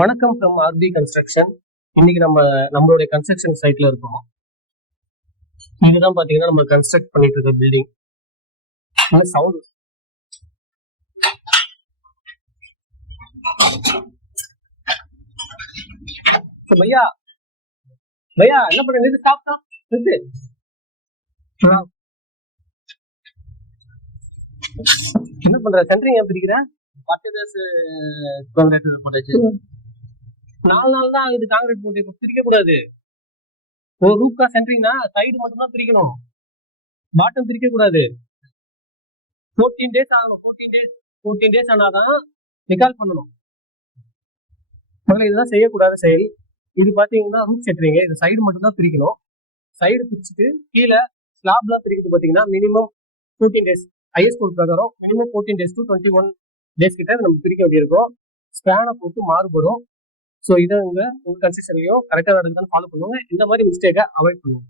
வணக்கம் from RB construction. இன்னைக்கு நம்மளுடைய கன்ஸ்ட்ரக்ஷன் சைட்ல இருக்கோம். இதுதான் பாத்தீங்கன்னா நம்ம கன்ஸ்ட்ரக்ட் பண்ணிட்டு இருக்க பில்டிங். சவுண்ட் பையா பையா என்ன பண்ற? நிறுத்து, ஸ்டாப் ஸ்டாப் நிறுத்து. என்ன பண்ற? சென்ட்ரிங் ஏன் பிரிக்கிற? 10 days கான்கிரீட் போட்டாச்சு. 4 நாள் தான் ஆகுது கான்கிரீட் போட்டு. இப்ப பிரிக்க கூடாது. ஒரு ரூப்கா சென்ட்ரிங்னா சைடு மட்டும் தான் பிரிக்கணும், பாட்டம் பிரிக்க கூடாது. 14 days ஆகணும். 14 days ஆனாதான் நிக்கால் பண்ணணும். இதுதான் செய்யக்கூடாத செயல். இது பாத்தீங்கன்னா ரூப் சென்ட்ரிங். இது சைடு மட்டும் தான் பிரிக்கணும். சைடு பிரிச்சுட்டு கீழே ஸ்லாப்லாம் பிரிக்கிறது பாத்தீங்கன்னா மினிமம் 14 days. ஐஎஸ் கோட் பிரகாரம் மினிமம் 14 days to 21 days கிட்ட நம்ம பிரிக்க வேண்டியிருக்கும். ஸ்பேனை போட்டு மாறுபடும். ஸோ இதை உங்க கன்ஸ்ட்ரக்ஷன்லையும் கரெக்டாக நடக்குதான்னு ஃபாலோ பண்ணுவாங்க. இந்த மாதிரி மிஸ்டேக்கை அவாய்ட் பண்ணுவோம்.